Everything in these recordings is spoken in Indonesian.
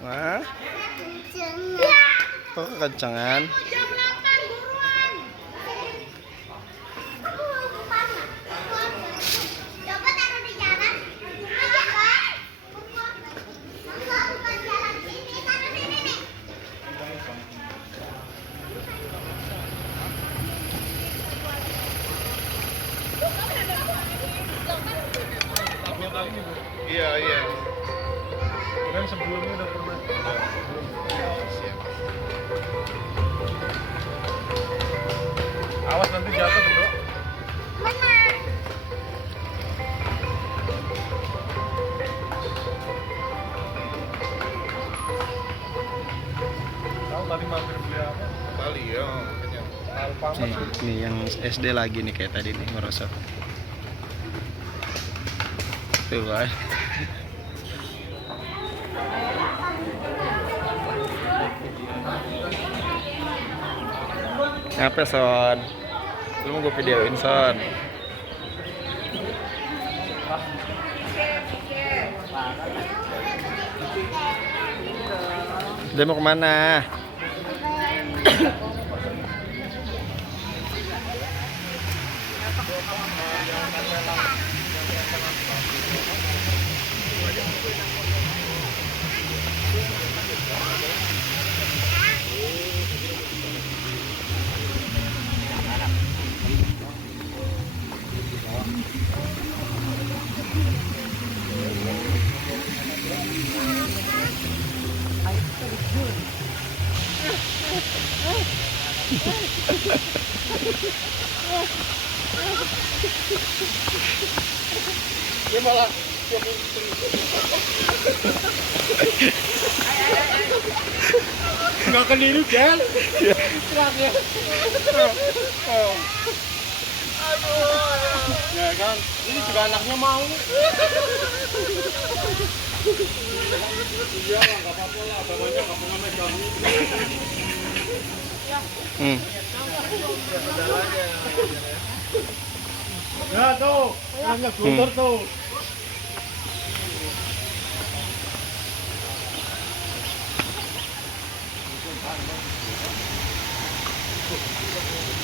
Hah? Kok kekencangan? Iya, iya. Kan sebelumnya udah pernah. Awas nanti jatuh, Bro. Tahu tadi mampir beli apa? Kali ya, makanya. Nih yang SD lagi nih kayak tadi nih ngerosot. Tuh kan. Ngapa Son? Lu mau gue videoin Son? Dia mau kemana? Dia malah Nggak keliru, Jel. Terakhir. Ya kan, ini juga anaknya mau. Iya, nggak apa-apa lah, bapaknya kamu megang. Ya tuh, anaknya guntur tuh.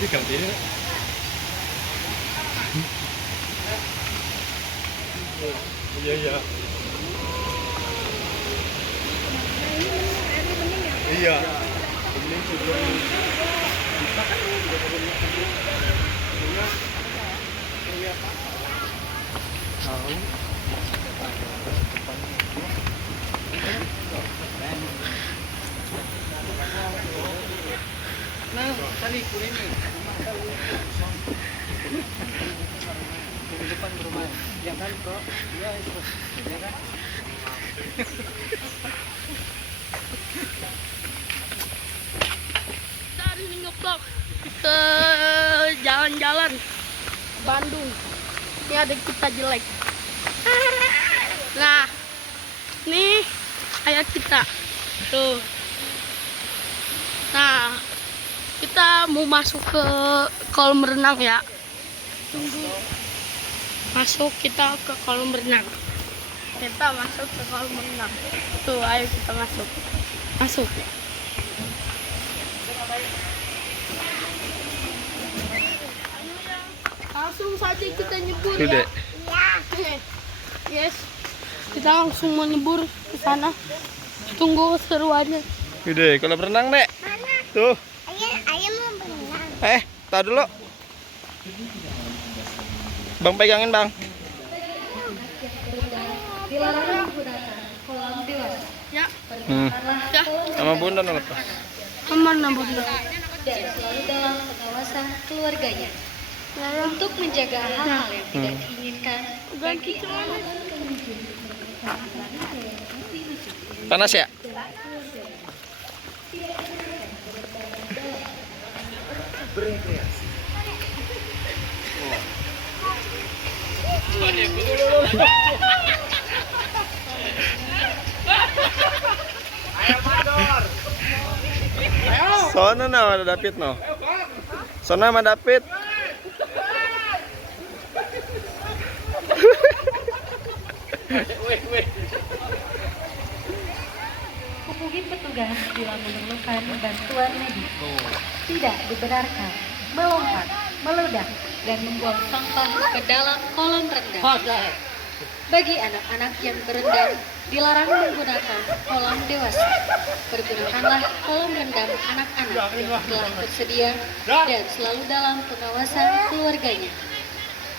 Ini ganti ini. Iya, iya. Iya. Nah, tali kuning nih. Di depan rumah. Ya kan, Bro? Iya, itu. Ya kan? Dari nyeblok ke jalan-jalan Bandung. Ini ada kita jelek. Nah, nih ayah kita. Tuh. Nah, kita mau masuk ke kolam renang ya. Tunggu. Masuk kita ke kolam renang. Kita masuk ke kolam renang. Tuh, ayo kita masuk. Masuk. Langsung saja kita nyebur ya. Yes. Kita langsung mau nyebur ke sana. Tunggu seruannya. Gede, kolam renang, Dek. Tuh. Ayah mau berenang. Tahan dulu. Bang pegangin, Bang. Dilarang menggunakan kolam dewasa. Ya. Ya. Sama Bunda lepas. Aman Bunda. Dan selalu dalam pengawasan keluarganya. Untuk menjaga hal-hal yang tidak diinginkan bagi anak. Panas ya? Sono na ada David no. Sono sama David. Hubungi petugas bila memerlukan bantuan medis. Tidak dibenarkan melompat, meledak, dan membuang sampah ke dalam kolam renang. Bagi anak-anak yang berendam, dilarang menggunakan kolam dewasa. Pergunakanlah kolam rendam anak-anak yang telah tersedia dan selalu dalam pengawasan keluarganya.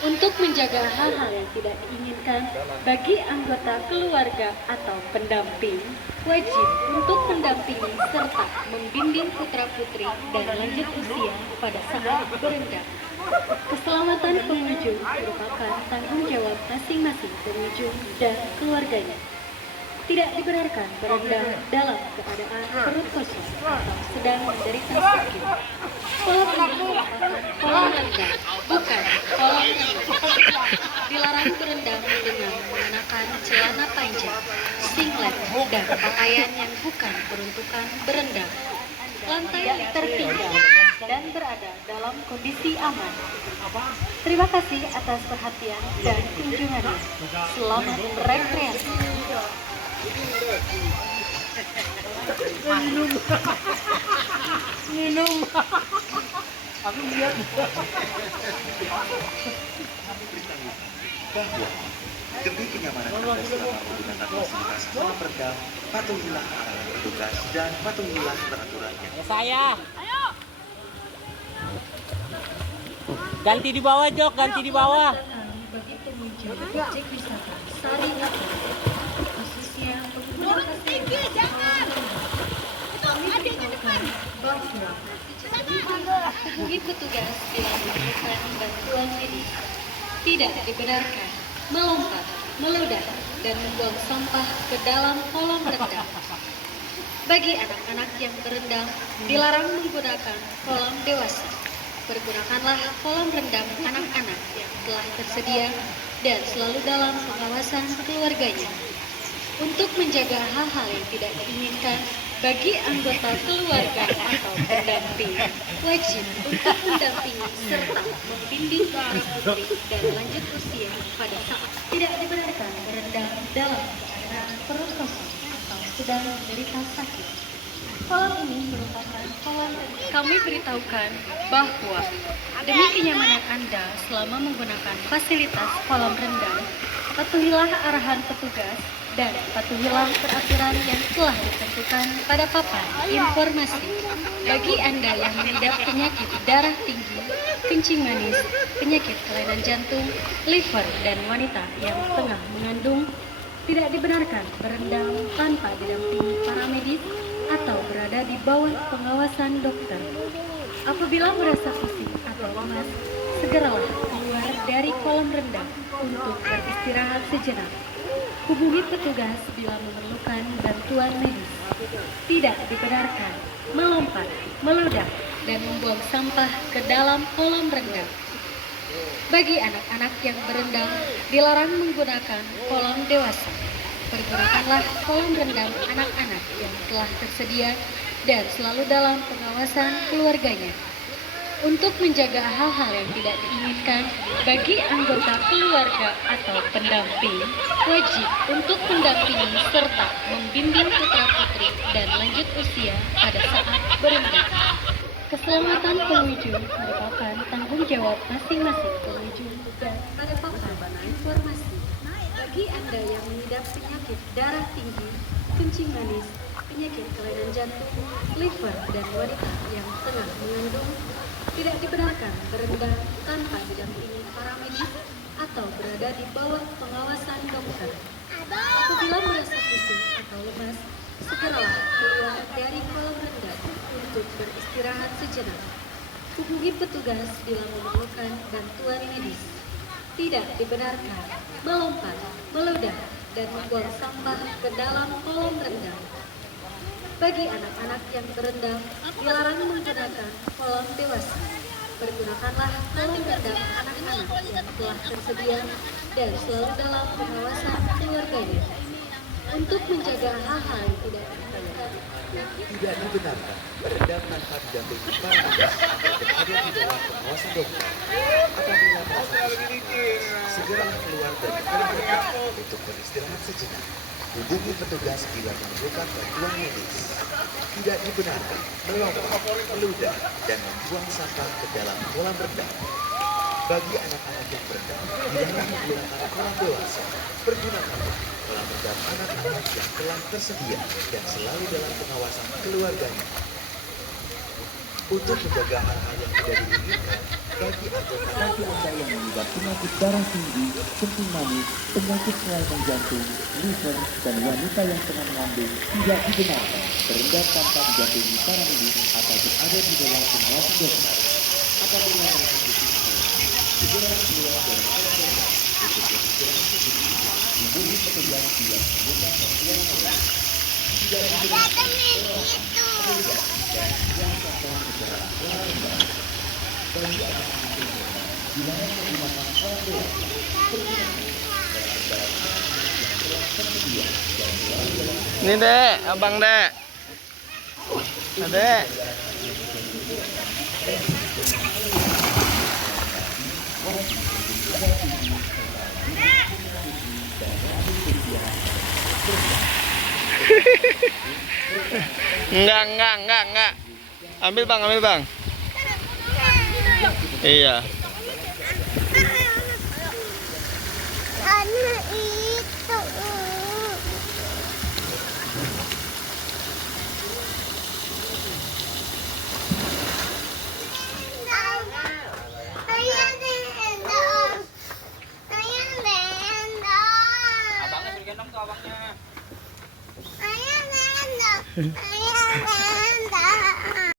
Untuk menjaga hal-hal yang tidak diinginkan bagi anggota keluarga atau pendamping, wajib untuk mendampingi serta membimbing putra-putri dan lanjut usia pada saat berendam. Keselamatan pengunjung merupakan tanggung jawab masing-masing pengunjung dan keluarganya. Tidak dibenarkan berendam dalam keadaan perut kosong atau sedang menderita sakit. Kolam ini merupakan kolam rendam, bukan kolam renang. Dilarang berendam dengan mengenakan celana panjang, singlet, dan pakaian yang bukan peruntukan berendam. Lantai tertinggal dan berada dalam kondisi aman. Terima kasih atas perhatian dan kunjungannya. Selamat berekreasi. Minum. Aku lihat. Bahwa demi kenyamanan Anda selama menggunakan fasilitas kolam renang, patuhilah arahan petugas dan patuhilah peraturannya. Saya. Ganti di bawah, Jok, ganti di bawah. Bagi pengunjung objek wisata Sari Ratu, khususnya pengguna fasilitas bahwa hubungi petugas bila memerlukan bantuan medis. Tidak dibenarkan melompat, meledak, dan membuang sampah ke dalam kolam rendam. Bagi anak-anak yang berendam, dilarang menggunakan kolam dewasa. Pergunakanlah kolam rendam anak-anak yang telah tersedia dan selalu dalam pengawasan keluarganya. Untuk menjaga hal-hal yang tidak diinginkan bagi anggota keluarga atau pendamping, wajib untuk mendampingi serta membimbing putra-putri dan lanjut usia pada saat tidak dibenarkan berendam dalam keadaan perut kosong atau sedang menderita sakit. Kolam ini merupakan kolam. Kami beritahukan bahwa demi kenyamanan Anda selama menggunakan fasilitas kolam rendang, patuhilah arahan petugas dan patuhilah peraturan yang telah ditentukan pada papan informasi. Bagi Anda yang mengidap penyakit darah tinggi, kencing manis, penyakit kelainan jantung, liver, dan wanita yang tengah mengandung, tidak dibenarkan berendam tanpa didampingi para medis atau berada di bawah pengawasan dokter. Apabila merasa pusing atau lemas, segeralah keluar dari kolam rendang untuk beristirahat sejenak. Hubungi petugas bila memerlukan bantuan medis. Tidak dibenarkan melompat, meledak, dan membuang sampah ke dalam kolam rendang. Bagi anak-anak yang berendam, dilarang menggunakan kolam dewasa. Pergunakanlah kolam rendam anak-anak yang telah tersedia dan selalu dalam pengawasan keluarganya. Untuk menjaga hal-hal yang tidak diinginkan bagi anggota keluarga atau pendamping, wajib untuk mendampingi serta membimbing putra-putri dan lanjut usia pada saat berendam. Keselamatan pengunjung merupakan tanggung jawab masing-masing pengunjung dan pada papan informasi. Bagi Anda yang mengidap penyakit darah tinggi, kencing manis, penyakit kelainan jantung, liver, dan wanita yang tengah mengandung, tidak dibenarkan berendam tanpa didampingi para medis atau berada di bawah pengawasan dokter. Apabila merasa pusing atau lemas, segeralah keluar dari kolam rendang untuk beristirahat sejenak. Hubungi petugas bila memerlukan bantuan medis. Tidak dibenarkan melompat, meledak, dan membuang sampah ke dalam kolam rendang. Bagi anak-anak yang berendam, dilarang menggunakan kolam dewasa. Pergunakanlah kolam rendam anak-anak yang telah tersedia dan selalu dalam pengawasan keluarganya. Untuk menjaga hal-hal yang tidak diinginkan, Tidak dibenarkan berendam tanpa didampingi para medis atau berada di bawah pengawasan dokter. Apabila merasa pusing, segeralah keluar dari kolam renang untuk beristirahat sejenak. Hubungi petugas bila memerlukan bantuan medis. Tidak dibenarkan melompat, meludah, dan membuang sampah ke dalam kolam renang. Bagi anak-anak yang berenang, dilarang menggunakan kolam dewasa. Pergunakan kolam renang anak-anak yang telah tersedia dan selalu dalam pengawasan keluarganya. Untuk menjaga hal-hal yang tidak diinginkan, bagi Anda yang mengidap penyakit darah tinggi, kencing manis, penyakit kelainan jantung, liver, dan wanita yang tengah mengandung tidak dibenarkan berendam tanpa didampingi para medis atau berada di dalam pengawasan dokter. Apabila mereka segera keluar dari hotel untuk beristirahat sejenak. Hubungi petugas bila memerlukan bantuan medis. Tidak dibenarkan dan yang akan segera keluar kembali. Bagi anak-anak dilarang menggunakan kolam dewasa. Ini dek, abang dek. Adek. Enggak. Ambil bang. Iya. Abangnya suruh gendong tuh abangnya. Ayah,